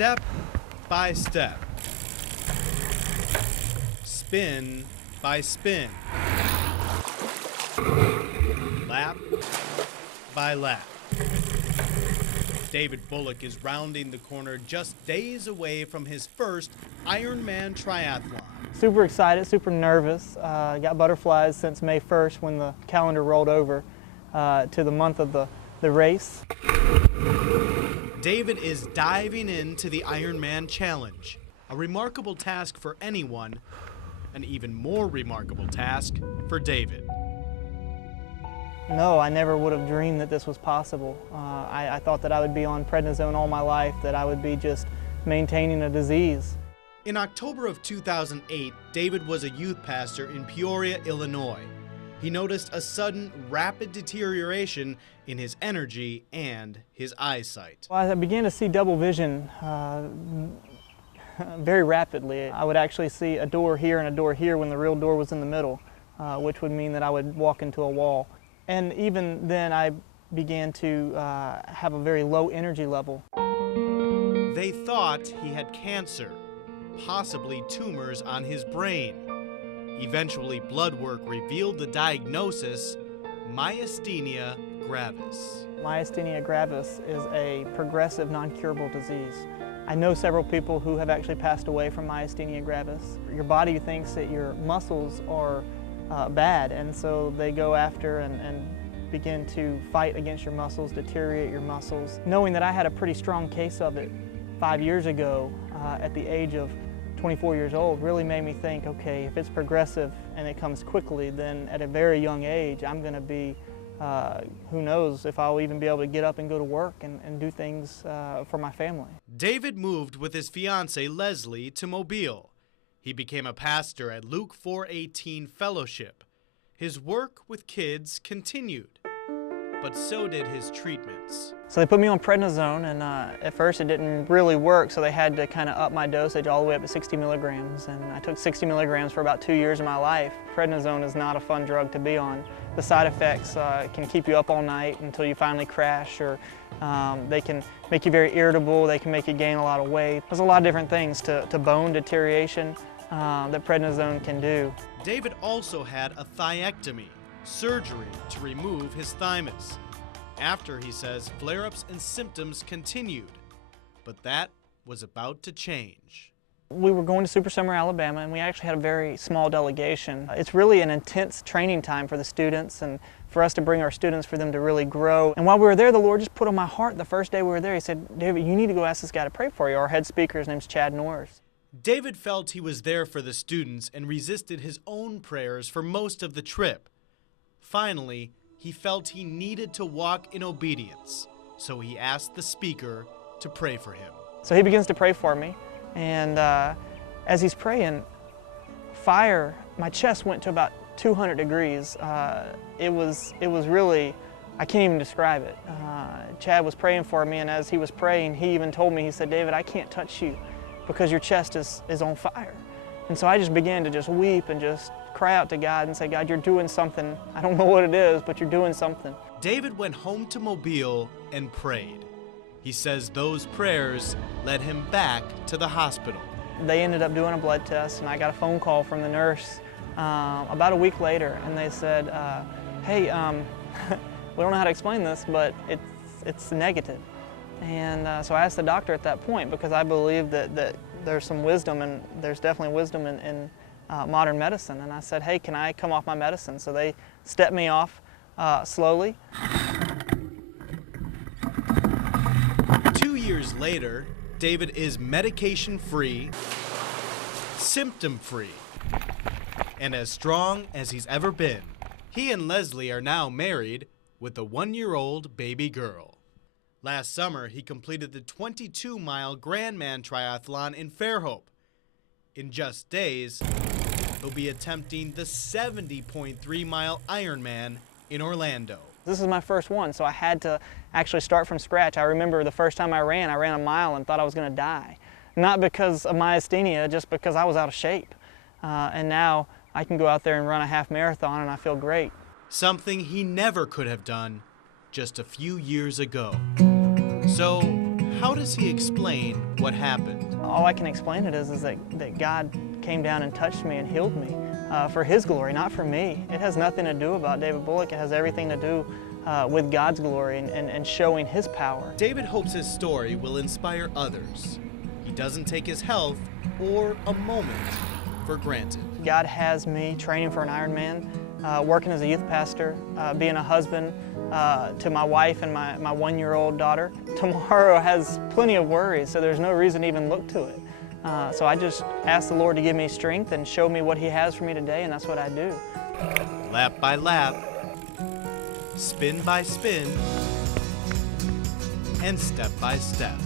Step by step, spin by spin, lap by lap. David Bullock is rounding the corner just days away from his first Ironman triathlon. Super excited, super nervous. Got butterflies since May 1st when the calendar rolled over to the month of the race. David is diving into the Ironman challenge, a remarkable task for anyone, an even more remarkable task for David. No, I never would have dreamed that this was possible. I thought that I would be on prednisone all my life, that I would be just maintaining a disease. In October of 2008, David was a youth pastor in Peoria, Illinois. He noticed a sudden, rapid deterioration in his energy and his eyesight. Well, I began to see double vision very rapidly. I would actually see a door here and a door here when the real door was in the middle, which would mean that I would walk into a wall. And even then, I began to have a very low energy level. They thought he had cancer, possibly tumors on his brain. Eventually, blood work revealed the diagnosis, myasthenia gravis. Myasthenia gravis is a progressive, non-curable disease. I know several people who have actually passed away from myasthenia gravis. Your body thinks that your muscles are bad, and so they go after and begin to fight against your muscles, deteriorate your muscles. Knowing that I had a pretty strong case of it 5 years ago at the age of 24 years old really made me think, okay, if it's progressive and it comes quickly, then at a very young age, I'm going to be, who knows if I'll even be able to get up and go to work and do things for my family. David moved with his fiancée Leslie to Mobile. He became a pastor at Luke 4:18 Fellowship. His work with kids continued, but so did his treatments. So they put me on prednisone, and at first it didn't really work, so they had to kind of up my dosage all the way up to 60 milligrams, and I took 60 milligrams for about 2 years of my life. Prednisone is not a fun drug to be on. The side effects can keep you up all night until you finally crash, or they can make you very irritable, they can make you gain a lot of weight. There's a lot of different things to bone deterioration that prednisone can do. David also had a myectomy, surgery to remove his thymus. After, he says, flare-ups and symptoms continued, but that was about to change. We were going to Super Summer, Alabama, and we actually had a very small delegation. It's really an intense training time for the students and for us to bring our students, for them to really grow. And while we were there, the Lord just put on my heart the first day we were there. He said, David, you need to go ask this guy to pray for you. Our head speaker, his name's Chad Norris. David felt he was there for the students and resisted his own prayers for most of the trip. Finally, he felt he needed to walk in obedience, so he asked the speaker to pray for him. So he begins to pray for me, and as he's praying, my chest went to about 200 degrees. It was really, I can't even describe it. Chad was praying for me, and as he was praying, he even told me, he said, David, I can't touch you because your chest is on fire. And so I just began to just weep and just cry out to God and say, God, you're doing something. I don't know what it is, but you're doing something. David went home to Mobile and prayed. He says those prayers led him back to the hospital. They ended up doing a blood test, and I got a phone call from the nurse about a week later, and they said, hey, we don't know how to explain this, but it's negative. And so I asked the doctor at that point, because I believe that there's some wisdom, and there's definitely wisdom in modern medicine. And I said, hey, can I come off my medicine? So they stepped me off slowly. 2 years later, David is medication-free, symptom-free, and as strong as he's ever been. He and Leslie are now married with a 1-year-old baby girl. Last summer, he completed the 22-mile Grandman Triathlon in Fairhope. In just days, he'll be attempting the 70.3-mile Ironman in Orlando. This is my first one, so I had to actually start from scratch. I remember the first time I ran a mile and thought I was going to die. Not because of myasthenia, just because I was out of shape. And now I can go out there and run a half marathon and I feel great. Something he never could have done just a few years ago. So, how does he explain what happened? All I can explain it is that God came down and touched me and healed me for His glory, not for me. It has nothing to do about David Bullock. It has everything to do with God's glory and showing His power. David hopes his story will inspire others. He doesn't take his health or a moment for granted. God has me training for an Ironman, working as a youth pastor, being a husband to my wife and my one-year-old daughter. Tomorrow has plenty of worries, so there's no reason to even look to it. So I just ask the Lord to give me strength and show me what He has for me today, and that's what I do. Lap by lap, spin by spin, and step by step.